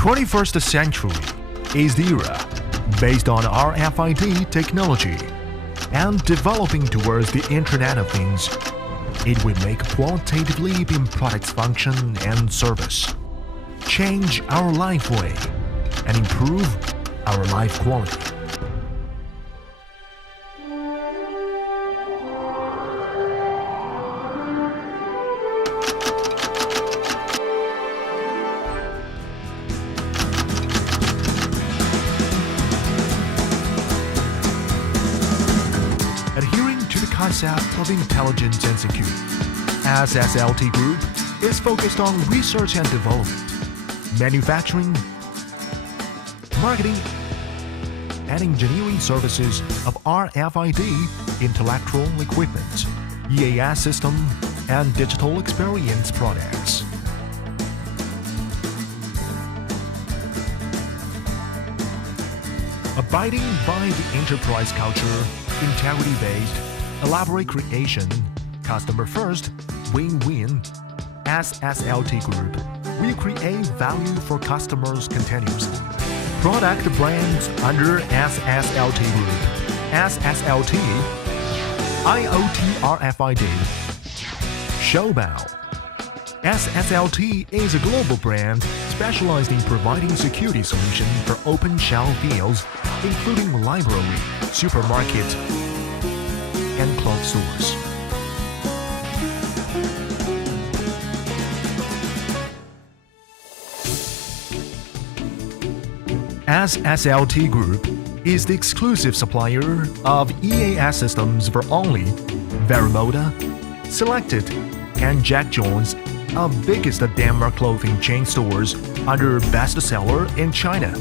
21st century is the era based on RFID technology and developing towards the Internet of Things. It will make a qualitative leap in products function and service, change our life way, and improve our life quality. Adhering to the concept of intelligence and security, SSLT Group is focused on research and development, manufacturing, marketing, and engineering services of RFID intellectual equipment, EAS system, and digital experience products. Abiding by the enterprise culture, integrity-based, elaborate creation, customer first, win-win, SSLT Group will create value for customers continuously. Product brands under SSLT Group: SSLT, IoT RFID, Shoubao. SSLT is a global brand specialized in providing security solutions for open shelf deals, including library, supermarket, and clothes stores. SSLT Group is the exclusive supplier of EAS systems for only Varimoda, Selected, and Jack Jones, the biggest Denmark clothing chain stores under bestseller in China,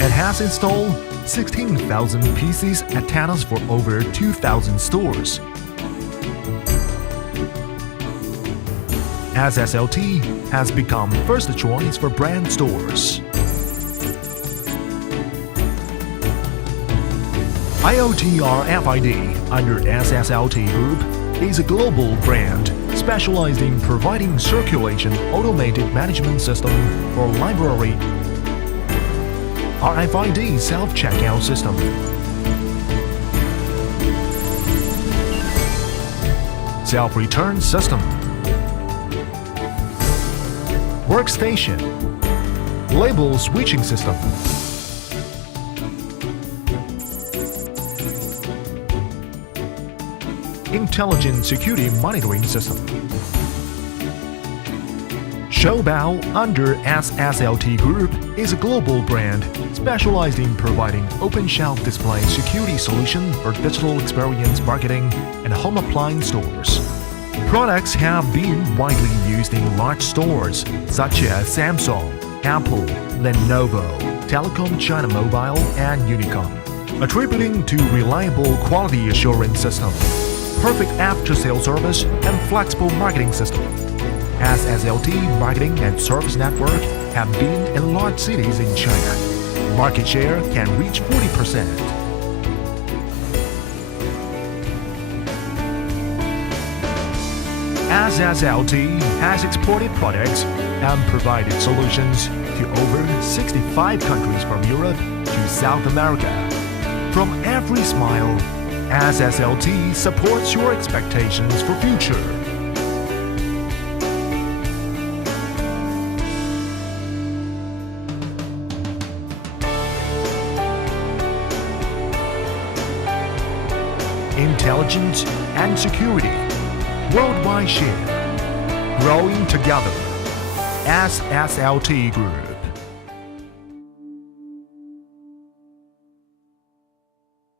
and has installed 16,000 pieces at tenants for over 2,000 stores. SSLT has become first choice for brand stores. IoT RFID under SSLT Group is a global brand specialized in providing circulation automated management system for library, RFID self-checkout system, self-return system, workstation, label switching system, intelligent security monitoring system. Shoubao under SSLT Group is a global brand specialized in providing open-shelf display security solution for digital experience marketing and home appliance stores. Products have been widely used in large stores such as Samsung, Apple, Lenovo, Telecom China Mobile, and Unicom, attributing to reliable quality assurance system, perfect after-sales service, and flexible marketing system. SSLT marketing and service network have been in large cities in China. Market share can reach 40%. SSLT has exported products and provided solutions to over 65 countries from Europe to South America. From every smile, SSLT supports your expectations for future. Intelligence and security, worldwide share, growing together. SSLT Group.